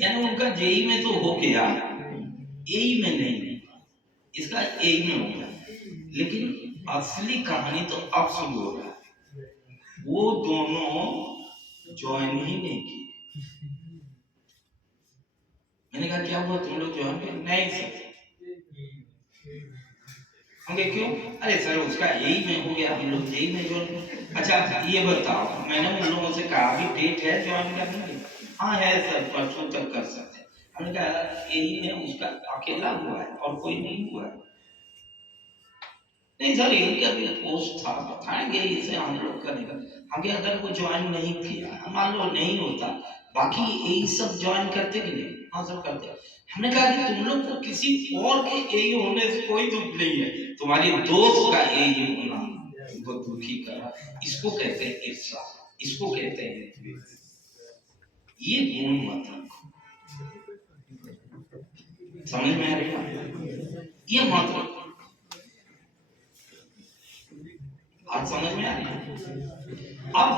यानी उनका जेई में तो हो गया, एई में नहीं, इसका एई में हो गया। लेकिन असली कहानी तो अब शुरू हो रहा है, वो दोनों ज्वाइन ही नहीं की। मैंने कहा क्या हुआ, तुम लोग ज्वाइन किए? नहीं सर। हम कहे क्यों? अरे सर उसका यही में हो गया, हम लोग यही में ज्वाइन। अच्छा ये बताओ, मैंने उन लोगों से कहा कि डेट है ज्वाइन करने की? हाँ है सर, परसों तक कर सकते हैं। हमने कहा यही में उसका अकेला हुआ है और कोई नहीं हुआ है? नहीं सर इनका भी पोस्ट था, बताएंगे इसे हम लोग करेंगे। आगे अगर वो ज्वाइन नहीं किया, मान लो नहीं होता, बाकी यही सब ज्वाइन करते कि नहीं? हाँ सब करते। हमने कहा कि तुम लोग को किसी और के यही होने से कोई दुख नहीं है, तुम्हारी दोस्त का यही होना वो दुखी करा। इसको कहते हैं ईर्ष्या, इसको कहते हैं द्वेष। ये गुण मत रखो, समझ में आ रही है? ये मत रखो, आज समझ में आ रही है? अब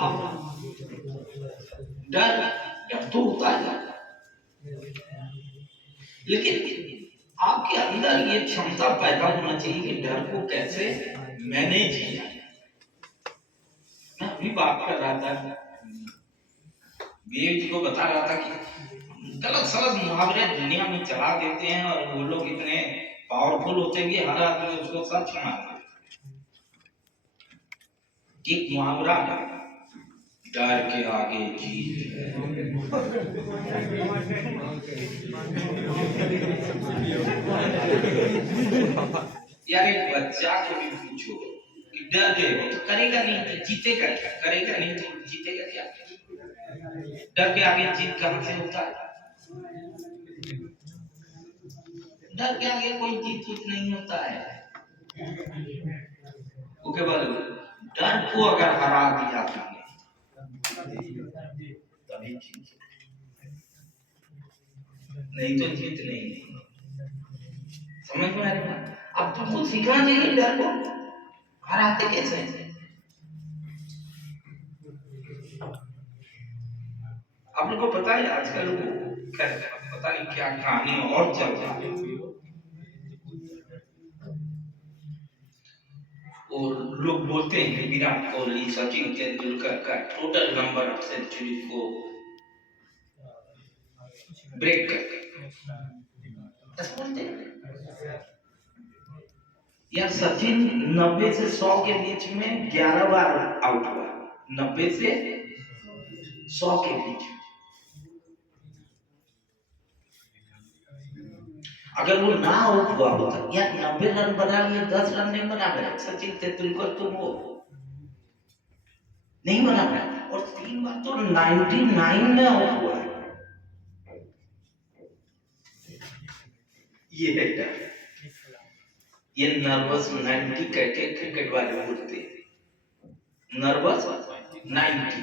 डर, डर तो होता है, लेकिन आपके अंदर ये क्षमता पैदा होना चाहिए कि डर को कैसे मैनेज किया जाए। मैं अपनी बात कर रहा था, जी को बता रहा था कि गलत सलत मुहावरे दुनिया में चला देते हैं और वो लोग इतने पावरफुल होते हैं कि हर आदमी उसको सच मान लेता है। एक मुहावरा है, डर के आगे जीत है। यार एक बच्चा को भी पूछो कि डर गए हो तो करेगा नहीं, तो जीतेगा क्या? करेगा नहीं तो जीतेगा क्या? डर के आगे जीत कहां से होता है? डर के आगे कोई जीत नहीं होता है। वो केवल डर को अगर हरा दिया तुमने तभी जीत, नहीं तो जीत नहीं। समझ में आ रहा है? अब तुमको सीखना चाहिए डर को हराते कैसे। आप लोगों को पता है आजकल वो पता नहीं क्या कहानी और चल रहा है, और लोग बोलते हैं कि विराट कोहली सचिन तेंदुलकर का टोटल नंबर ऑफ सेंचुरी को ब्रेक कर गए, ऐसा बोलते हैं। यार सचिन 90 से 100 के बीच में 11 बार आउट हुआ, 90 से 100 के बीच। अगर वो ना आउट हुआ होता, यार 90 रन बना लिए, 10 रन नहीं बना पाया सचिन तेंदुलकर, तो वो नहीं बना पाया। और 3 बार तो 99 में आउट हुआ है। ये है डर, ये नर्वस 90 कहते क्रिकेट वाले बोलते हैं, नर्वस 90।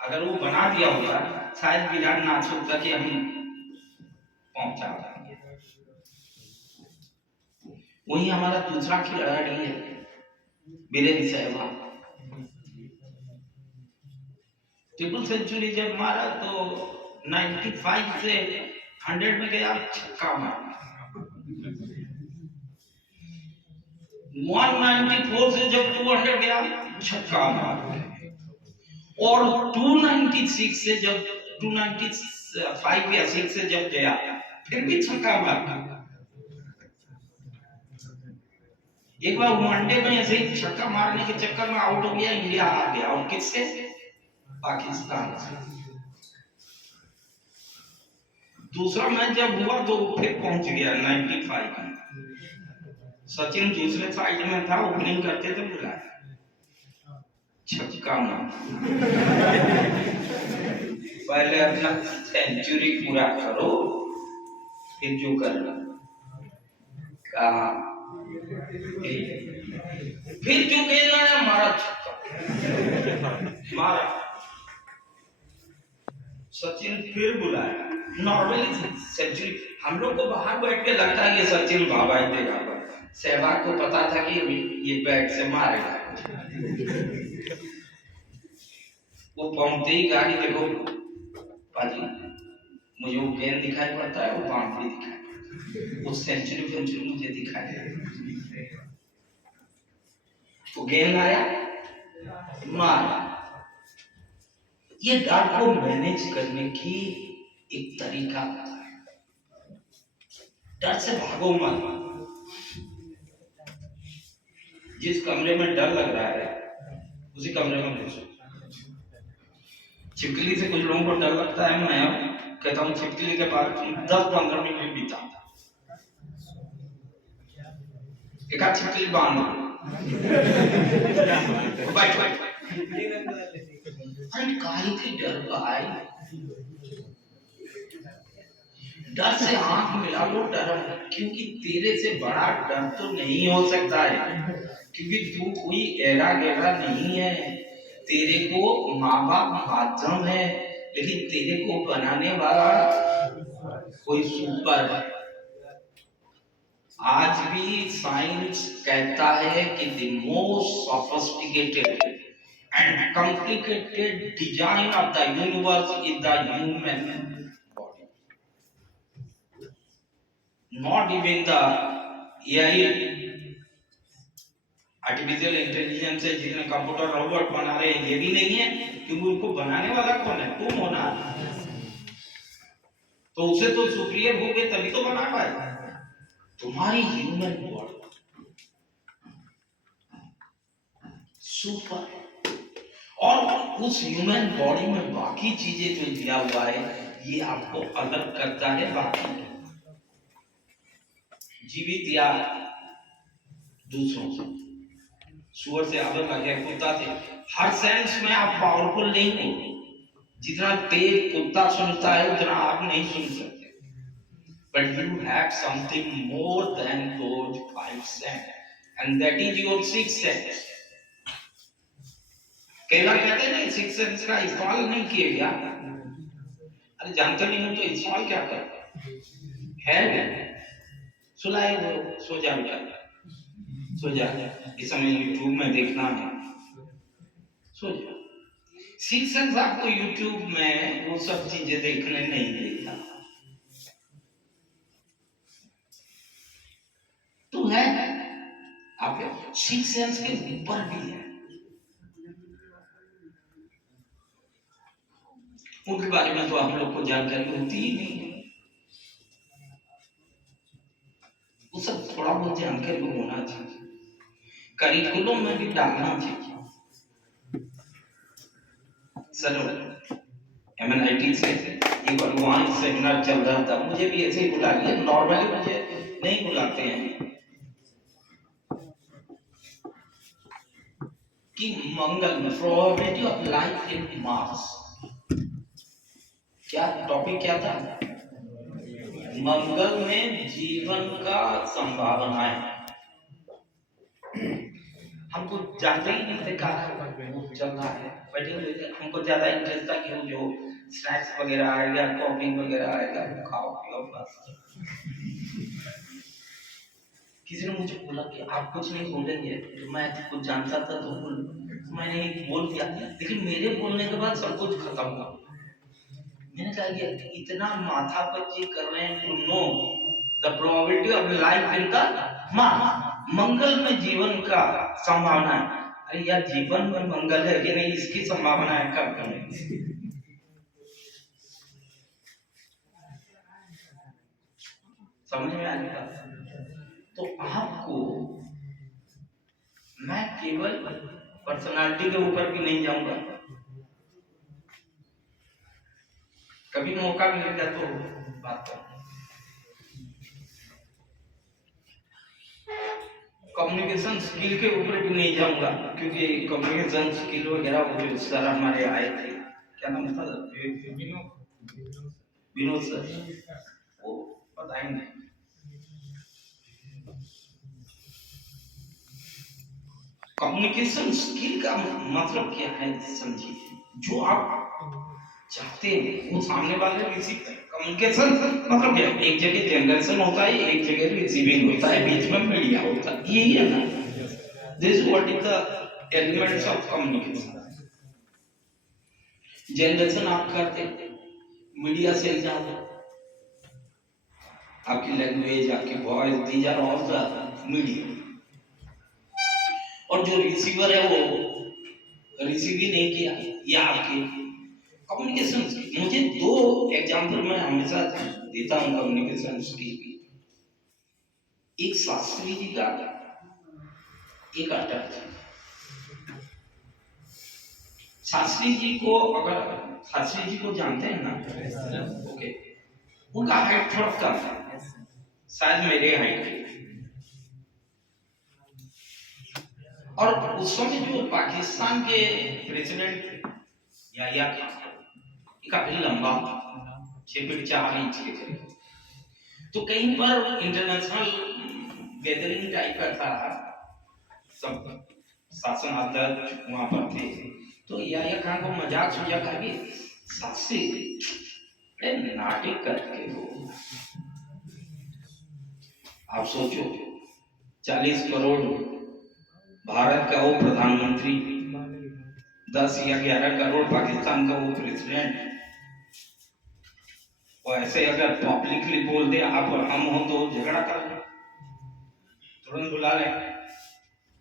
अगर वो बना दिया होगा शायद विराट ना सोचता कि हम पहुंचा। वही हमारा दूसरा खिलाड़ी है वीरेंद्र सहवाग, ट्रिपल सेंचुरी जब मारा तो 95 से 100 में गया, छक्का मारा। 194 से जब 200 गया, छक्का मारा। और 296 से जब 295 या 6 से जब गया, फिर भी छक्का मारा। एक बार वनडे में ऐसे ही छक्का मारने के चक्कर में आउट हो गया, इंडिया हार गया। और किससे? पाकिस्तान से। दूसरा मैच जब हुआ तो फिर पहुंच गया 95 में। सचिन दूसरे साइड में था, ओपनिंग करते थे, बुलाया, छक्का मारा। पहले अपना सेंचुरी पूरा करो, फिर जो करना। कहा फिर जो खेलना है, मारा छक्का मारा। सचिन फिर बुलाया, नॉर्मली सेंचुरी। हम लोग को बाहर बैठ के लगता है कि सचिन बाबा ही देगा, सहवाग को पता था कि ये बैट से मारेगा। वो पहुंचते ही गाड़ी, देखो पाजी मुझे वो गेंद दिखाई पड़ता है, वो बाउंड्री दिखाई पड़ता है, वो सेंचुरी मुझे दिखाई दे रहा है। वो गेंद आया, मारा। ये डर को मैनेज करने की एक तरीका होता है। डर से भागो मत। जिस कमरे में डर लग रहा है उसी कमरे में घुसो। छिपकली से कुछ लोगों को डर लगता है, मैं कहता हूँ छिपकली के पास 10-15 मिनट बिता, एक आध छिपकली बांध काहे की डर भाई, डर से आंख मिला लो, डर, क्योंकि तेरे से बड़ा डर तो नहीं हो सकता है, क्योंकि तू कोई एरा गहरा नहीं है। तेरे को माँ बाप माध्यम है, लेकिन तेरे को बनाने वाला कोई सुपर है। आज भी साइंस कहता है कि the most sophisticated and complicated design of the universe is the human body, not even the artificial intelligence है, जितने कंप्यूटर रोबोट बना रहे हैं, ये भी नहीं है, क्योंकि उनको बनाने वाला कौन है? तुम हो ना। तो उसे तो सुपीरियर हो गए तभी तो बना पाए। तुम्हारी ह्यूमन बॉडी सुपर, और उस ह्यूमन बॉडी में बाकी चीजें जो दिया हुआ है, ये आपको अलग करता है बाकी जीवित या दूसरों से। सुअर से अलग है, कुत्ता से। हर सेंस में आप पावरफुल नहीं हो, जितना तेज कुत्ता सुनता है उतना आप नहीं सुन सकते। But you have something more than those five senses, and that is your sixth sense. कई बार कहते हैं ना सिक्स सेंस का इस्तेमाल नहीं किया गया। अरे जानते नहीं हो तो इस्तेमाल क्या कर है? सुलाए वो सो जा बेटा, सो जा, इस समय यूट्यूब में देखना है, सो जा। सिक्स सेंस आपको यूट्यूब में वो सब चीजें देखने नहीं देता। तो है आप सिक्स सेंस के ऊपर भी है। उनके बारे में तो हम लोग को जानकारी होती ही नहीं है। वो सब थोड़ा बहुत जानकारी होना चाहिए, करिकुलम में भी डालना चाहिए। सर MNIT से एक बार वहाँ सेमिनार चल रहा था, मुझे भी ऐसे ही बुला लिया। नॉर्मली मुझे नहीं बुलाते हैं कि मंगल में probability of life in Mars, क्या टॉपिक क्या था? मंगल में जीवन का संभावना है। हमको ज्यादा ही नहीं देखा चल रहा है, बट हमको ज्यादा इंटरेस्ट था कि वो जो स्नैक्स वगैरह आएगा, कॉफी वगैरह आएगा, खाओ पियो बस। किसी ने मुझे बोला कि आप कुछ नहीं बोलेंगे, तो मैं कुछ जानता था तो मैंने बोल दिया, लेकिन मेरे बोलने के बाद सब कुछ खत्म हुआ। मैंने कहा कि इतना माथापच्ची कर रहे हैं to know the probability of life in the Mars, Mangal में जीवन का संभावना है। अरे यार जीवन में मंगल है कि नहीं इसकी संभावना है कब नहीं। समझ में आएगा? तो आपको मैं केवल पर्सनालिटी के ऊपर भी नहीं जाऊंगा, कभी मौका मिलेगा तो बात करूंगा। कम्युनिकेशन स्किल के ऊपर भी नहीं जाऊंगा, क्योंकि कम्युनिकेशन स्किल वगैरह वो जो सर हमारे आए थे, क्या नाम था? विनोद सर, वो बताएंगे। कम्युनिकेशन स्किल का मतलब क्या है समझिए, जो आप चाहते हैं वो सामने वाले रिसीव करें। कम्युनिकेशन मतलब क्या? एक जगह जनरेशन होता है, एक जगह रिसीविंग होता है, बीच में मीडिया होता है, यही है ना। This what is the elements of communication. Generation आप करते, मीडिया से जाओ, आपकी लैंग्वेज, आपकी voice, these are all the media. और जो रिसीवर है वो रिसीव ही नहीं किया, या आपके कम्युनिकेशन। मुझे दो एग्जांपल मैं हमेशा देता हूं कम्युनिकेशन की। एक शास्त्री जी का, एक अटल जी। शास्त्री जी को, अगर शास्त्री जी को जानते हैं ना, ओके, उनका हाइट थोड़ा कम है, शायद मेरे हाइट के। और उस समय जो पाकिस्तान के प्रेसिडेंट याहिया खान, काफी लंबा, 6 फीट 4 इंच के थे। तो कहीं पर इंटरनेशनल गैदरिंग टाइप का था, सब शासनाध्यक्ष वहां पर थे। तो याहिया खान को मजाक सुझा करके, शास्त्री नाटक करके हो, आप सोचो 40 करोड़ भारत का वो प्रधानमंत्री, 10 या 11 करोड़ पाकिस्तान का वो प्रेसिडेंट, और ऐसे अगर पब्लिकली बोल दे आप और हम हो तो झगड़ा कर ले, तुरंत बुला ले,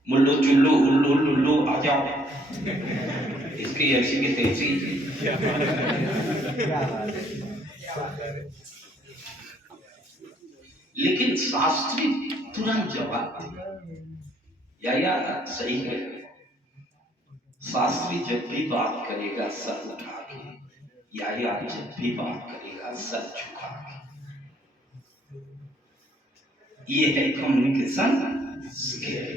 मुल्लू चुल्लू उल्लू लुल्लू आ जाओ, इसकी ऐसी की तैसी। लेकिन शास्त्री तुरंत जवाब दिया, या सही है, शास्त्री जब भी बात करेगा सर उठा के, या जब भी बात करेगा सर झुका के। ये है कम्युनिकेशन स्किल।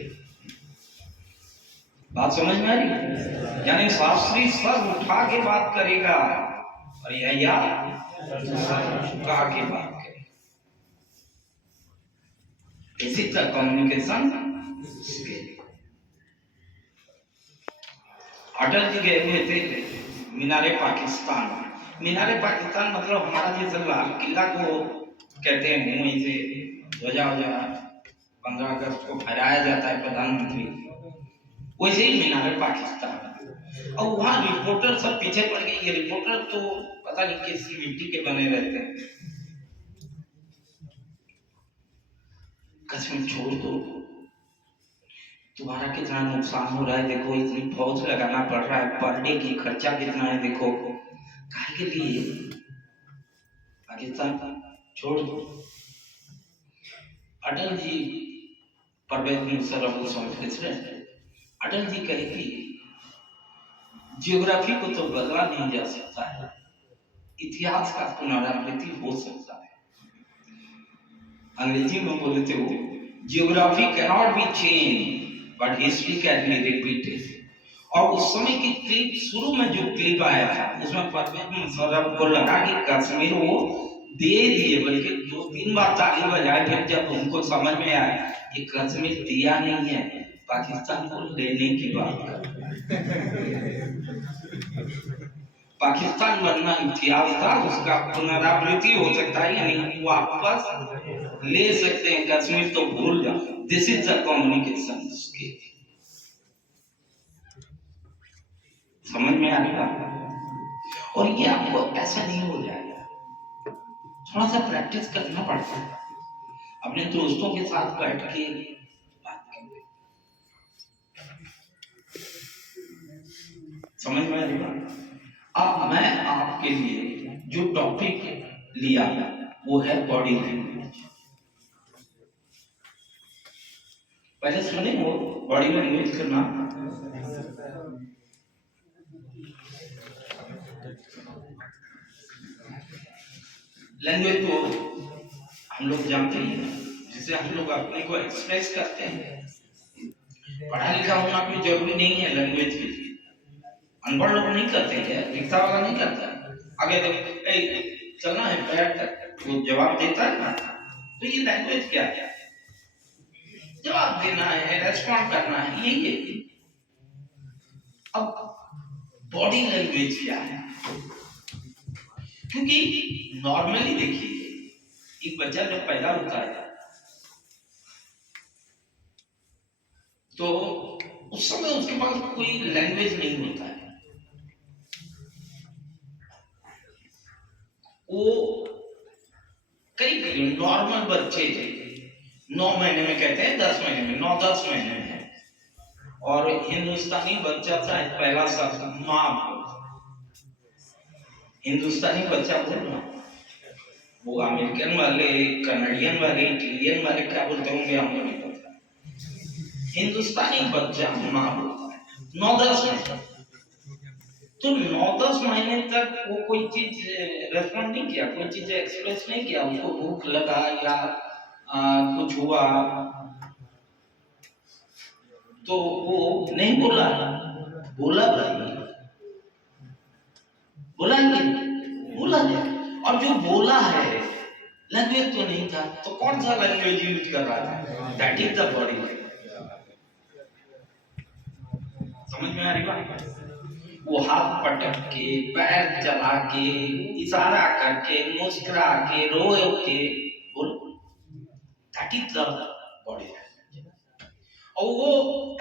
बात समझ में आ रही? यानी शास्त्री सर उठा के बात करेगा, और या झुका के बात करे। This is the communication skill. Atal ji गए हुए थे मीनारे पाकिस्तान। मीनारे पाकिस्तान मतलब हमारा जैसे लाल किला को कहते हैं, वहीं से ध्वजा 15 अगस्त को फहराया जाता है प्रधानमंत्री, वैसे ही मीनारे पाकिस्तान। और वहाँ रिपोर्टर सब पीछे पड़ गए। ये रिपोर्टर तो पता नहीं किस मिट्टी के बने रहते हैं। कश्मीर छोड़ दो, तुम्हारा कितना नुकसान हो रहा है देखो, इतनी फौज लगाना पड़ रहा है, पर डे की खर्चा कितना है देखो, काहे के लिए पाकिस्तान छोड़ दो। अटल जी, परवेज मुशर्रफ, अटल जी कहे कि जियोग्राफी को तो बदला नहीं जा सकता है, इतिहास का पुनरावृत्ति हो सकता है। अंग्रेजी में बोले थे वो, geography cannot be change but history can be repeated. और उस समय की क्लिप, शुरू में जो क्लिप आया था उसमें परवेज मुशर्रफ को लगा कि कश्मीर वो दे दिए, बल्कि 2-3 बार ताली बजाए, फिर जब उनको समझ में आया कि कश्मीर दिया नहीं है, पाकिस्तान को लेने की बात कर। पाकिस्तान बनना इतिहास था, उसका पुनरावृत्ति हो सकता है, यानी वापस ले सकते हैं। कश्मीर तो भूल जाओ। This is the communication skill. समझ में आ रहा है? और ये आपको ऐसा नहीं हो जाएगा, थोड़ा सा प्रैक्टिस करना पड़ता है। अपने दोस्तों के साथ बैठ के बात करते, समझ में आ रहा है? अब मैं आपके लिए जो टॉपिक लिया वो है बॉडी लैंग्वेज। पहले सुने वो बॉडी लैंग्वेज करना। लैंग्वेज तो हम लोग जानते हैं, जिसे हम लोग अपने को एक्सप्रेस करते हैं। पढ़ा लिखा होना कोई जरूरी नहीं है लैंग्वेज के लिए। अनपढ़ लोग नहीं करते हैं, लिखता वाला नहीं करता। आगे देखो, चलना है पैर तक, वो जवाब देता है ना, तो ये लैंग्वेज क्या है? जवाब देना है, रेस्पॉन्ड करना है, यही है। अब बॉडी लैंग्वेज क्या है? क्योंकि नॉर्मली देखिए, एक बच्चा जब पैदा होता है तो उस समय उसके पास कोई लैंग्वेज नहीं होता है। वो कई नॉर्मल बच्चे 9 महीने में कहते हैं, 10 महीने में, 9-10 महीने में। और हिंदुस्तानी बच्चा था पहला शब्द माँ। हिंदुस्तानी बच्चा बोलना, वो अमेरिकन वाले, कनाडियन वाले, इटालियन वाले क्या बोलते होंगे हमको नहीं पता। हिंदुस्तानी बच्चा माँ बोलता है 9-10 महीने। तो 9-10 महीने तक वो कोई चीज रेस्पॉन्ड नहीं किया, कोई चीज एक्सप्रेस नहीं किया। उसको भूख लगा या कुछ हुआ तो वो नहीं बोला। बोला भाई, बोला नहीं, बोला नहीं। और जो बोला है लैंग्वेज तो नहीं था, तो कौन सा लैंग्वेज यूज कर रहा था? That is the body language. समझ में आ रही बात? वो हाथ पटक के, पैर चला के, इशारा करके, मुस्कुरा के, रो के बोल, that is the body language. और वो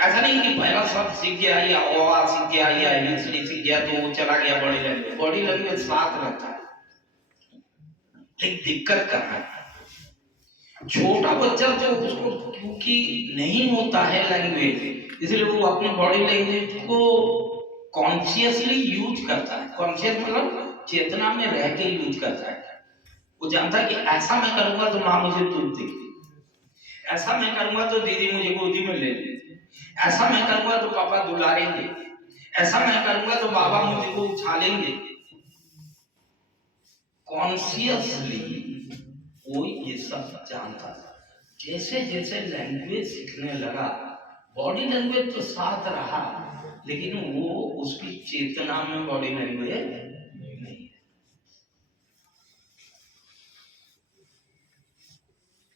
ऐसा नहीं कि पहला शब्द सीख गया या आवाज सीख गया या एबीसीडी सीख गया तो वो चला गया बॉडी लैंग्वेज। बॉडी लैंग्वेज साथ रहता है, लेकिन दिक्कत कर रहा है छोटा बच्चा, जो उसको क्योंकि नहीं होता है लैंग्वेज, इसलिए वो अपने बॉडी लैंग्वेज को कॉन्शियसली यूज करता है। कॉन्शियस मतलब चेतना में रह के यूज करता है। वो जानता है कि ऐसा मैं करूंगा तो माँ मुझे दूध देगी, ऐसा मैं करूंगा तो दीदी मुझे गोदी में ले लेगी, ऐसा मैं करूंगा तो पापा दुलारेंगे, ऐसा मैं करूंगा तो बाबा मुझे को उछालेंगे। कॉन्शियसली वो ये सब जानता था। जैसे जैसे लैंग्वेज सीखने लगा, बॉडी लैंग्वेज तो साथ रहा, लेकिन वो उसकी चेतना में बॉडी लैंग्वेज नहीं है।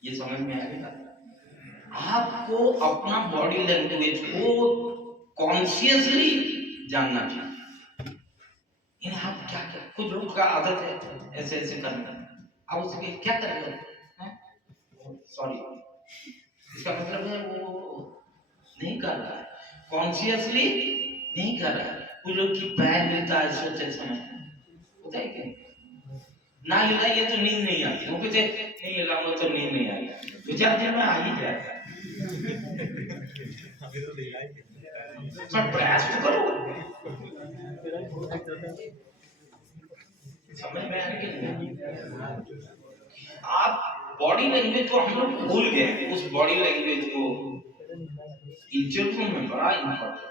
ये समझ में आएगा? आपको अपना बॉडी लैंग्वेज को कॉन्शियसली जानना चाहिए। इन आप क्या क्या, कुछ लोग का आदत है ऐसे ऐसे करना, आप उसके क्या कर रहे हो, सॉरी, इसका मतलब है वो नहीं कर रहा है, कॉन्शियसली नहीं कर रहा है। कुछ लोग की पैर मिलता है सोते समय, होता है क्या, ना हिलाइए तो नींद नहीं आती, वो कहते नहीं हिलाऊंगा तो नींद नहीं आएगी, दो चार दिन में आ ही जाएगा। सब प्रयास तो करो, समझ में आने के लिए आप बॉडी लैंग्वेज को हम लोग भूल गए, उस बॉडी लैंग्वेज को इंटरव्यू में बड़ा इम्पोर्टेंट।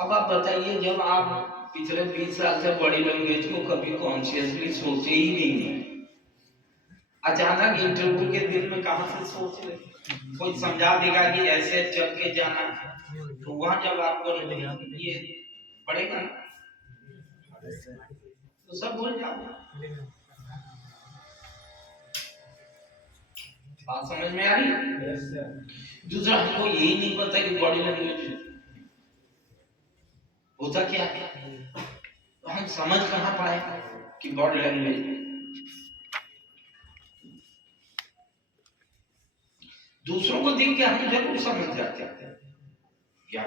अब आप बताइए, जब आप पिछले 20 साल से बॉडी लैंग्वेज को कभी कॉन्शियसली सोचे ही नहीं है, अचानक इंटरव्यू के दिन में कहां से सोच ले, कोई समझा देगा कि ऐसे चल के जाना, तो वहां जब आपको ये पड़ेगा तो सब भूल जाओगे। बात समझ में आ रही है? दूसरा, हमको यही नहीं पता कि बॉडी लैंग्वेज होता क्या है, तो हम समझ कहां पाए कि बॉडी लैंग्वेज। दूसरों को देख के हम जरूर समझ जाते हैं क्या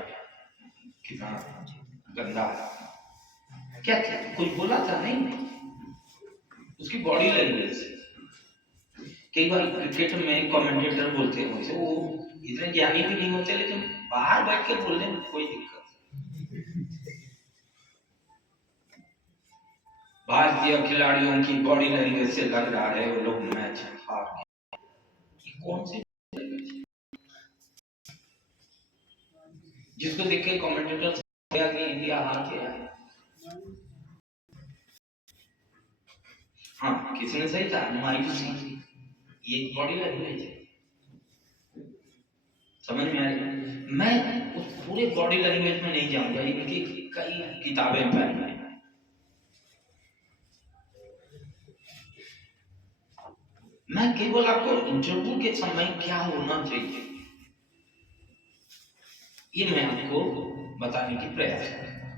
कितना गंदा है, क्या कुछ बोला था नहीं, उसकी बॉडी लैंग्वेज। कई बार क्रिकेट में कमेंटेटर बोलते हैं मुझसे, वो इतने ज्ञानी भी नहीं होते, लेकिन बाहर बैठ के बोलने में कोई दिक्कत। भारतीय खिलाड़ियों की बॉडी लैंग्वेज से लग रहा है वो लोग मैच हार गए। कौन सी जिसको देख के कमेंटेटर कि इंडिया हार गया है? हाँ, किसी ने सही कहा, मायूसी, ये बॉडी लैंग्वेज है। समझ में आ रही है? मैं उस पूरे बॉडी लैंग्वेज में नहीं जाऊंगा, इनकी कई किताबें पढ़ी हैं। मैं केवल आपको इंटरव्यू के समय क्या होना चाहिए ये मैं आपको बताने की प्रयास करूंगा।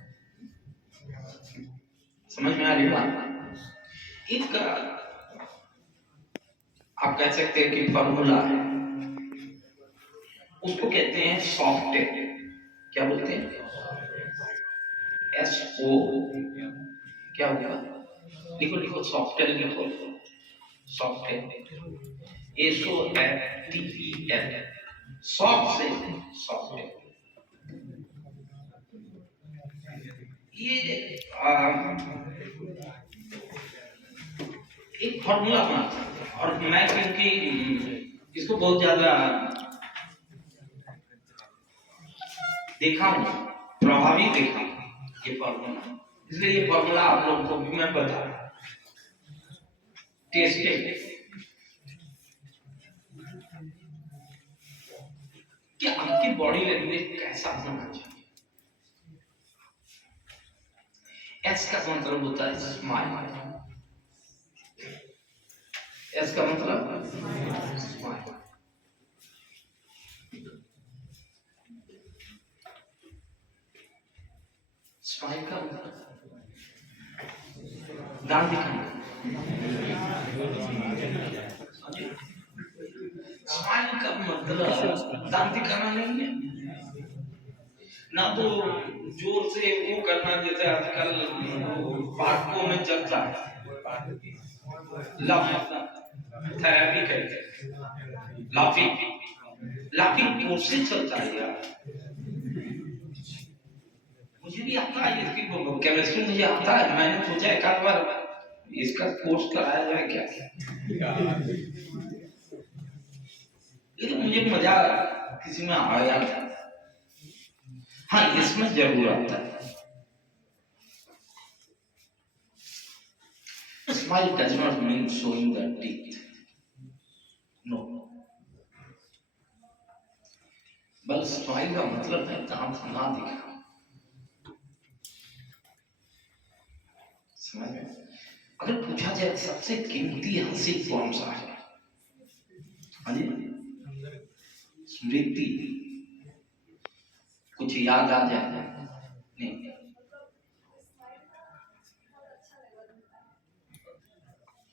समझ में आ रही बात? एक आप कह सकते हैं कि फॉर्मूला है, उसको कहते हैं सॉफ्ट। क्या बोलते हैं? SO, क्या होगा? लिखो लिखो, सॉफ्टवेयर लिखो, सॉफ्टवेयर, SOFTWER, सॉफ्ट से सॉफ्टवेयर। ये एक फॉर्मूला बना, और मैं क्योंकि इसको बहुत ज्यादा देखा हूं, प्रभावी देखा ये फॉर्मूला, इसलिए ये फॉर्मूला आप लोगों को भी मैं बता टेस्टेड कि आपकी बॉडी लैंग्वेज कैसा होना चाहिए। एस का मतलब होता है स्माइल, एस का मतलब स्माइल। स्माइल का मतलब दांत दिखाना, स्माइल का मतलब दांत दिखाना नहीं है ना, तो जोर से वो करना जैसे आजकल पार्कों में चलता है, थेरेपी कहते हैं, लाफिंग कोर्स चलता है यार। मुझे भी आता है, इसकी केमिस्ट्री मुझे आता है, मैंने सोचा एक आध बार इसका कोर्स कराया जाए क्या, लेकिन मुझे मजा किसी में आया था। हाँ, इसमें जरूर आता है। Smile does not mean showing the teeth. No. बल स्माइल का मतलब है दांत ना दिखाना। समझ में? अगर पूछा जाए सबसे कीमती हंसी कौन सा है, हाँ जी, स्मृति, कुछ याद आ जाए नहीं?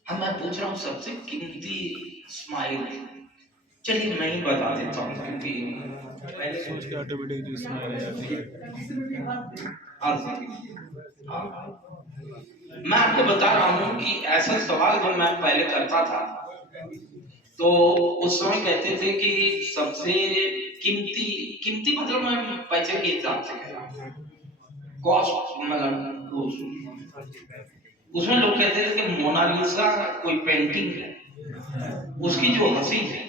हाँ, मैं पूछ रहा हूँ सबसे कीमती स्माइल। चलिए मैं ही बता देता हूँ क्योंकि पहले सोच के ऑटोमेटिक स्माइल आ जाती है। हाँ, मैं आपको बता रहा हूँ कि ऐसा सवाल जब मैं पहले करता था तो उस समय कहते थे कि सबसे कीमती, कीमती मतलब मैं पैसे के हिसाब से कह रहा हूँ, कॉस्ट मतलब उसमें लोग कहते थे कि मोनालिसा कोई पेंटिंग है, उसकी जो हंसी है